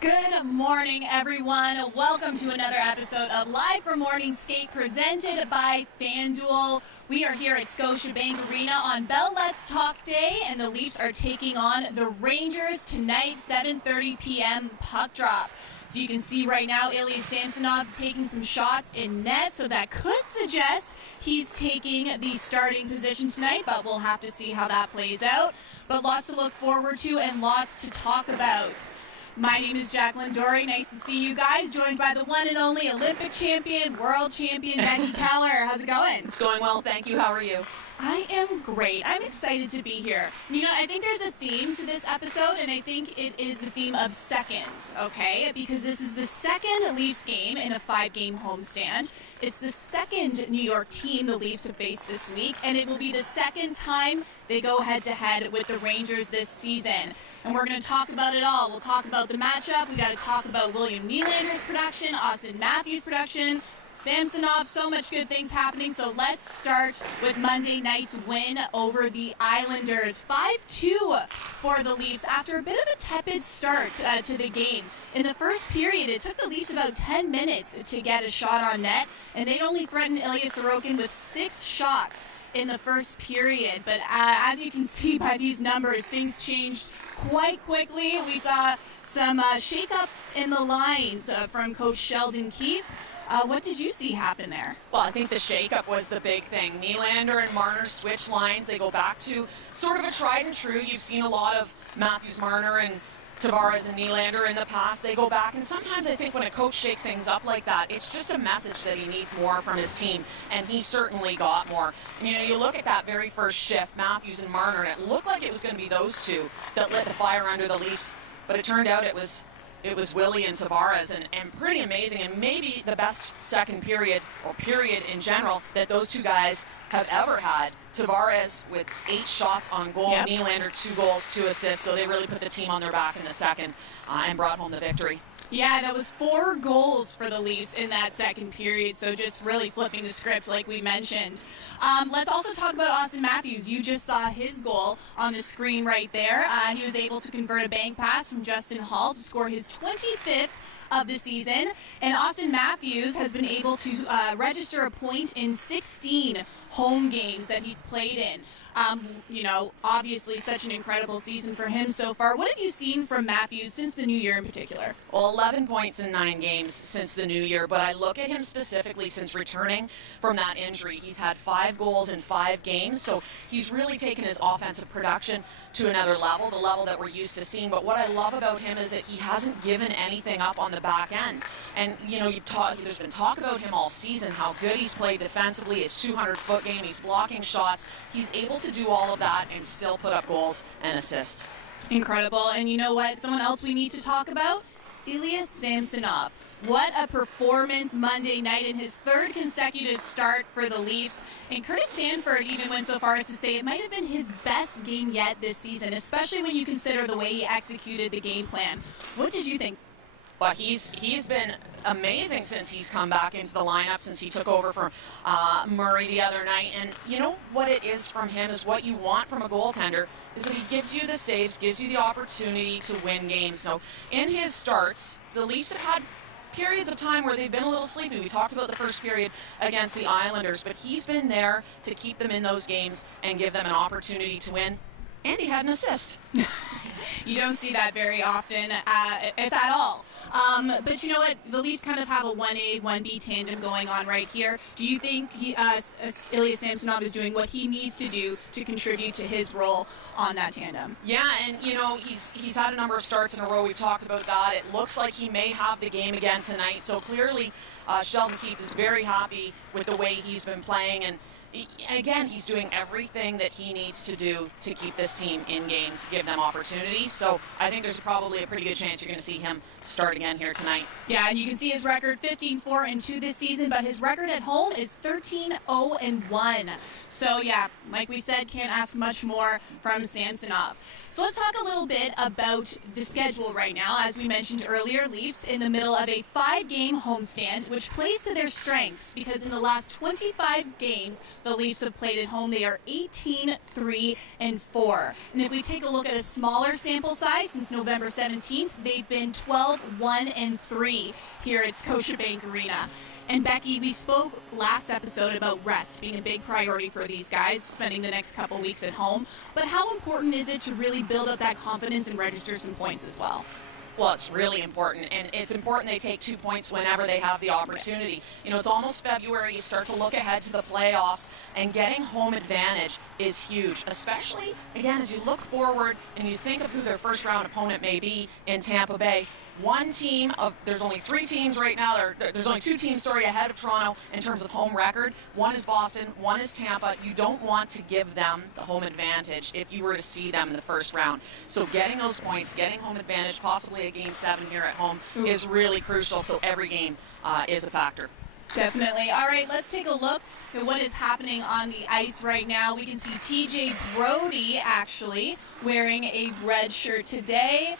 Good morning, everyone. Welcome to another episode of Live from Morning Skate presented by FanDuel. We are here at Scotiabank Arena on Bell Let's Talk Day, and the Leafs are taking on the Rangers tonight, 7:30 p.m. puck drop. So you can see right now Ilya Samsonov taking some shots in net, so that could suggest he's taking the starting position tonight, but we'll have to see how that plays out. But lots to look forward to and lots to talk about. My name is Jacqueline Doorey. Nice to see you guys, joined by the one and only Olympic champion, world champion, Becky Kellar. How's it going? It's going well, thank you. How are you? I am great. I'm excited to be here. You know, I think there's a theme to this episode, and I think it is the theme of seconds, okay? Because this is the second Leafs game in a 5-game homestand. It's the second New York team the Leafs have faced this week, and it will be the second time they go head-to-head with the Rangers this season. And we're going to talk about it all. We'll talk about the matchup. We got to talk about William Nylander's production, Austin Matthews' production, Samsonov, so much good things happening. So let's start with Monday night's win over the Islanders. 5-2 for the Leafs after a bit of a tepid start to the game. In the first period, it took the Leafs about 10 minutes to get a shot on net, and they'd only threatened Ilya Sorokin with 6 shots in the first period. But as you can see by these numbers, things changed quite quickly. We saw some shakeups in the lines from Coach Sheldon Keefe. What did you see happen there? Well, I think the shakeup was the big thing. Nylander and Marner switch lines. They go back to sort of a tried and true. You've seen a lot of Matthews, Marner, and Tavares and Nylander in the past. They go back, and sometimes I think when a coach shakes things up like that, it's just a message that he needs more from his team, and he certainly got more. And, you know, you look at that very first shift, Matthews and Marner, and it looked like it was going to be those two that lit the fire under the Leafs, but it turned out it was Willie and Tavares, and pretty amazing, and maybe the best second period, or period in general, that those two guys have ever had. Tavares with 8 shots on goal, yep. Nylander 2 goals, 2 assists, so they really put the team on their back in the second and brought home the victory. Yeah, that was 4 goals for the Leafs in that second period, so just really flipping the script like we mentioned. Let's also talk about Austin Matthews. You just saw his goal on the screen right there. He was able to convert a bank pass from Justin Hall to score his 25th of the season, and Austin Matthews has been able to register a point in 16 home games that he's played in. You know, obviously such an incredible season for him so far. What have you seen from Matthews since the new year in particular? Well, 11 points in 9 games since the new year, but I look at him specifically since returning from that injury. He's had 5 goals in 5 games, so he's really taken his offensive production to another level, the level that we're used to seeing. But what I love about him is that he hasn't given anything up on the back end. And, you know, there's been talk about him all season, how good he's played defensively, his 200-foot game, he's blocking shots. He's able to do all of that and still put up goals and assists. Incredible. And you know what? Someone else we need to talk about? Ilya Samsonov. What a performance Monday night in his 3rd consecutive start for the Leafs. And Curtis Sanford even went so far as to say it might have been his best game yet this season, especially when you consider the way he executed the game plan. What did you think? Well, he's been amazing since he's come back into the lineup, since he took over from Murray the other night. And you know what it is from him is what you want from a goaltender is that he gives you the saves, gives you the opportunity to win games. So in his starts, the Leafs have had periods of time where they've been a little sleepy. We talked about the first period against the Islanders, but he's been there to keep them in those games and give them an opportunity to win. And he had an assist. You don't see that very often, if at all. But you know what? The Leafs kind of have a 1A, 1B tandem going on right here. Do you think Ilya Samsonov is doing what he needs to do to contribute to his role on that tandem? Yeah, and you know, he's had a number of starts in a row. We've talked about that. It looks like he may have the game again tonight. So clearly, Sheldon Keefe is very happy with the way he's been playing, and again, he's doing everything that he needs to do to keep this team in games, give them opportunities. So I think there's probably a pretty good chance you're going to see him start again here tonight. Yeah, and you can see his record 15-4-2 this season, but his record at home is 13-0-1. So yeah, like we said, can't ask much more from Samsonov. So let's talk a little bit about the schedule right now. As we mentioned earlier, Leafs in the middle of a 5-game homestand, which plays to their strengths because in the last 25 games, the Leafs have played at home. They are 18-3-4. And if we take a look at a smaller sample size since November 17th, they've been 12-1-3 here at Scotiabank Arena. And Becky, we spoke last episode about rest being a big priority for these guys, spending the next couple weeks at home. But how important is it to really build up that confidence and register some points as well? Well, it's really important, and it's important they take 2 points whenever they have the opportunity. You know, it's almost February. You start to look ahead to the playoffs, and getting home advantage is huge, especially, again, as you look forward and you think of who their first-round opponent may be in Tampa Bay. There's only 3 teams right now. There's only 2 teams, ahead of Toronto in terms of home record. One is Boston, one is Tampa. You don't want to give them the home advantage if you were to see them in the first round. So getting those points, getting home advantage, possibly a Game 7 here at home, is really crucial. So every game is a factor. Definitely. All right, let's take a look at what is happening on the ice right now. We can see TJ Brodie actually wearing a red shirt today.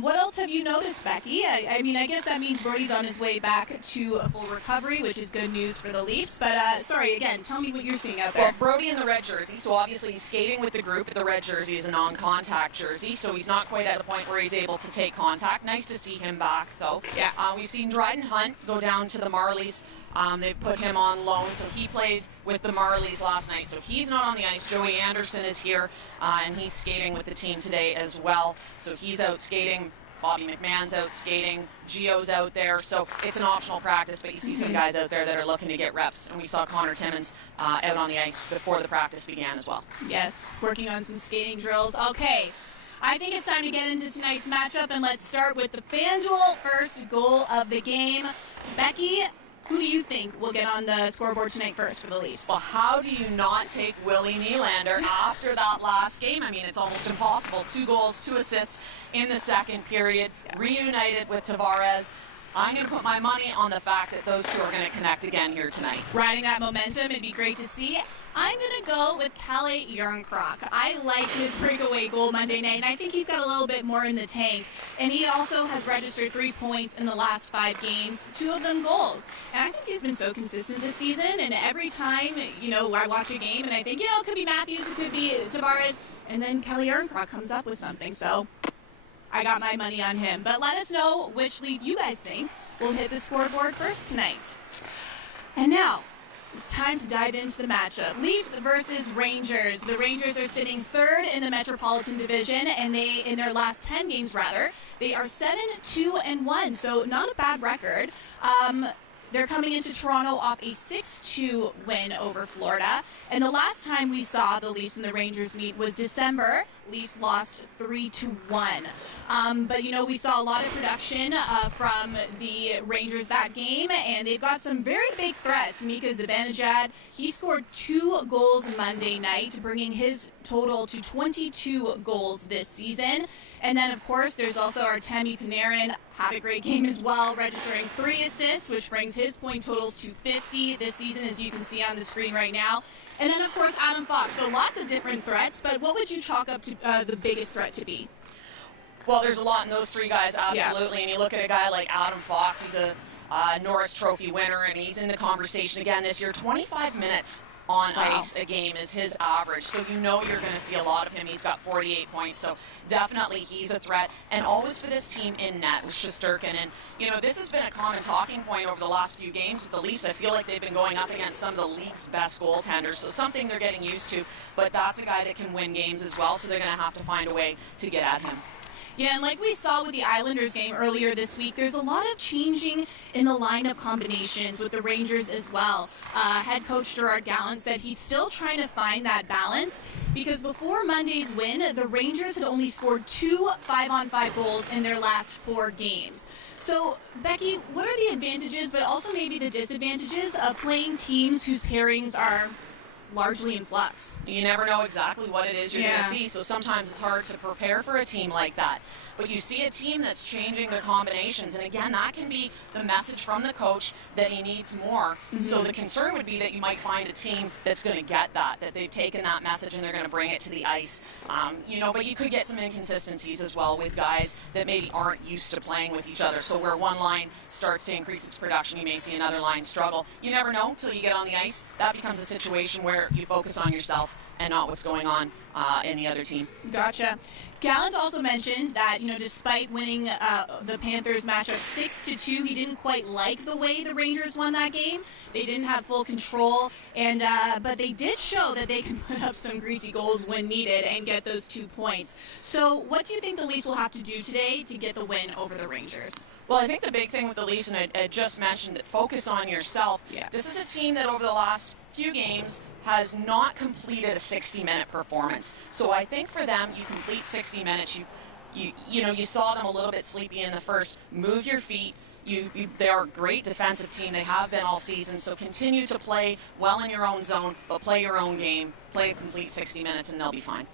What else have you noticed, Becky? I mean, I guess that means Brodie's on his way back to a full recovery, which is good news for the Leafs. But, sorry, again, tell me what you're seeing out there. Well, Brodie in the red jersey, so obviously he's skating with the group, but the red jersey is a non-contact jersey, so he's not quite at the point where he's able to take contact. Nice to see him back, though. Yeah. We've seen Dryden Hunt go down to the Marlies. They've put him on loan, so he played with the Marlies last night, so he's not on the ice. Joey Anderson is here, and he's skating with the team today as well, so he's out skating. Bobby McMahon's out skating. Gio's out there, so it's an optional practice, but you see some guys out there that are looking to get reps, and we saw Connor Timmins out on the ice before the practice began as well. Yes, working on some skating drills. Okay. I think it's time to get into tonight's matchup, and let's start with the FanDuel first goal of the game. Becky, who do you think will get on the scoreboard tonight first for the Leafs? Well, how do you not take Willie Nylander after that last game? I mean, it's almost impossible. 2 goals, 2 assists in the second period, reunited with Tavares. I'm going to put my money on the fact that those 2 are going to connect again here tonight. Riding that momentum, it'd be great to see. I'm going to go with Kellar. I liked his breakaway goal Monday night, and I think he's got a little bit more in the tank. And he also has registered 3 points in the last 5 games, 2 of them goals. And I think he's been so consistent this season, and every time, I watch a game and I think, it could be Matthews, it could be Tavares, and then Kellar comes up with something. So I got my money on him. But let us know which Leaf you guys think will hit the scoreboard first tonight. And now, it's time to dive into the matchup. Leafs versus Rangers. The Rangers are sitting 3rd in the Metropolitan Division, and they, in their last 10 games, they are 7-2-1, so not a bad record. They're coming into Toronto off a 6-2 win over Florida. And the last time we saw the Leafs and the Rangers meet was December. Leafs lost 3-1. But, we saw a lot of production from the Rangers that game, and they've got some very big threats. Mika Zibanejad, he scored 2 goals Monday night, bringing his total to 22 goals this season. And then, of course, there's also Artemi Panarin. Had a great game as well, registering 3 assists, which brings his point totals to 50 this season, as you can see on the screen right now. And then, of course, Adam Fox. So lots of different threats, but what would you chalk up to the biggest threat to be? Well, there's a lot in those 3 guys, absolutely. Yeah. And you look at a guy like Adam Fox, he's a Norris Trophy winner, and he's in the conversation again this year. 25 minutes on ice a game is his average, so you're going to see a lot of him. He's got 48 points, so definitely he's a threat. And always for this team in net was Shesterkin. And, this has been a common talking point over the last few games with the Leafs. I feel like they've been going up against some of the league's best goaltenders, so something they're getting used to. But that's a guy that can win games as well, so they're going to have to find a way to get at him. Yeah, and like we saw with the Islanders game earlier this week, there's a lot of changing in the lineup combinations with the Rangers as well. Head coach Gerard Gallant said he's still trying to find that balance because before Monday's win, the Rangers had only scored 2 5-on-5 goals in their last 4 games. So, Becky, what are the advantages, but also maybe the disadvantages of playing teams whose pairings are largely in flux? You never know exactly what it is you're going to see, so sometimes it's hard to prepare for a team like that. But you see a team that's changing their combinations, and again, that can be the message from the coach that he needs more. Mm-hmm. So the concern would be that you might find a team that's going to get that they've taken that message and they're going to bring it to the ice. But you could get some inconsistencies as well with guys that maybe aren't used to playing with each other. So where one line starts to increase its production, you may see another line struggle. You never know until you get on the ice. That becomes a situation where where you focus on yourself and not what's going on in the other team. Gotcha. Gallant also mentioned that, despite winning the Panthers matchup 6-2, he didn't quite like the way the Rangers won that game. They didn't have full control, and but they did show that they can put up some greasy goals when needed and get those 2 points. So what do you think the Leafs will have to do today to get the win over the Rangers? Well, I think the big thing with the Leafs, and I just mentioned it, focus on yourself. Yeah. This is a team that over the last few games has not completed a 60-minute performance. So I think for them, you complete 60 minutes. You saw them a little bit sleepy in the first. Move your feet. They are a great defensive team. They have been all season. So continue to play well in your own zone, but play your own game. Play a complete 60 minutes, and they'll be fine.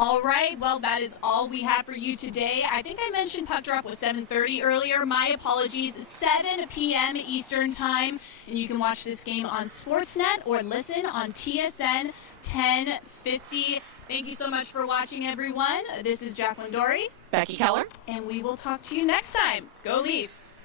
All right, well, that is all we have for you today. I think I mentioned puck drop was 7:30 earlier. My apologies, 7 p.m. Eastern Time. And you can watch this game on Sportsnet or listen on TSN 1050. Thank you so much for watching, everyone. This is Jacqueline Doorey. Becky Kellar. And we will talk to you next time. Go Leafs!